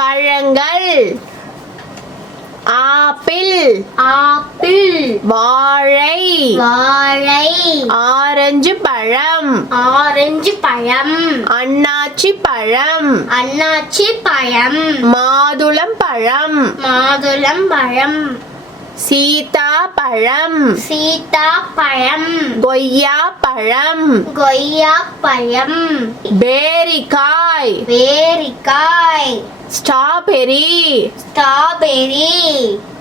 பழங்கள் apple apple வாழை வாழை ஆரஞ்சு பழம் ஆரஞ்சு பழம் அன்னாச்சி பழம் அன்னாச்சி பழம் மாதுளம் பழம் மாதுளம் பழம் சீதா பழம் சீதா பழம் கொய்யா பழம் கொய்யா பழம் பேரிக்காய் பேரிக்காய் ஸ்ட்ராபெரி ஸ்ட்ராபெரி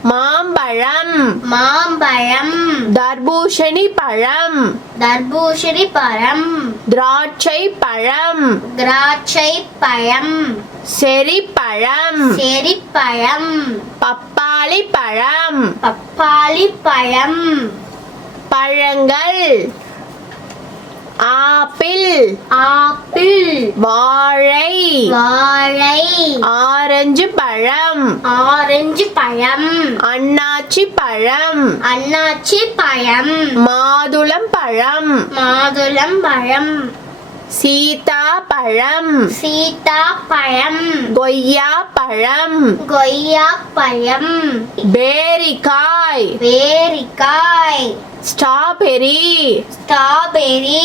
மாம்பழம் மாம்பழம் தர்பூசணி பழம் தர்பூசணி பழம் திராட்சை பழம் திராட்சை பழம் செரி பழம் செரிப்பழம் பப்பாளி பழம் பப்பாளி பழம் பழங்கள் ஆப்பிள் ஆப்பிள் வாழை வாழை ஆரஞ்சு பழம் ஆரஞ்சு பழம் அன்னாச்சி பழம் அன்னாச்சி பழம் மாதுளம் பழம் மாதுளம் பழம் சீதா பழம் சீதா பழம் கொய்யா பழம் கொய்யா பழம் பேரிக்காய் பேரிக்காய் ஸ்ட்ராபெரி ஸ்ட்ராபெரி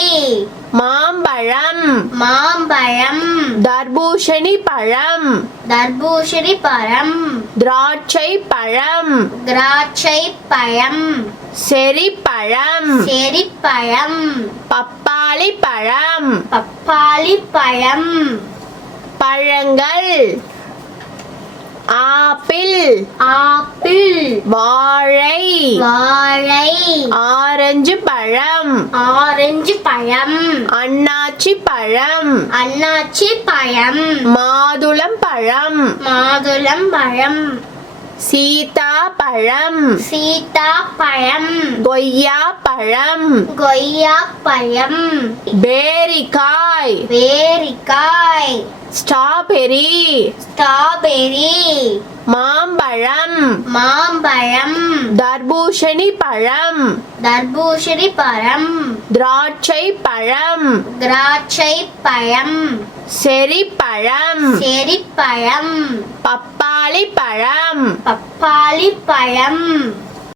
மாம்பழம் மாம்பழம் தர்பூசணி பழம் தர்பூசணி பழம் திராட்சை பழம் திராட்சை பழம் செரி பழம் செரிப்பழம் பப்பாளி பழம் பப்பாளி பழம் பழங்கள் ஆப்பிள் ஆப்பிள் வாழை வாழை ஆரஞ்சு பழம் ஆரஞ்சு பழம் அன்னாச்சி பழம் அன்னாச்சி பழம் மாதுளம் பழம் மாதுளம் பழம் சீதா பழம் சீதா பழம் கொய்யா பழம் கொய்யா பழம் பேரிக்காய் பேரிக்காய் ஸ்ட்ராபெரி ஸ்ட்ராபெரி மாம்பழம் மாம்பழம் தர்பூசணி பழம் தர்பூசணி பழம் திராட்சை பழம் திராட்சை பழம் செரி பழம் செரிப்பழம் பப்பாளி பழம் பப்பாளி பழம்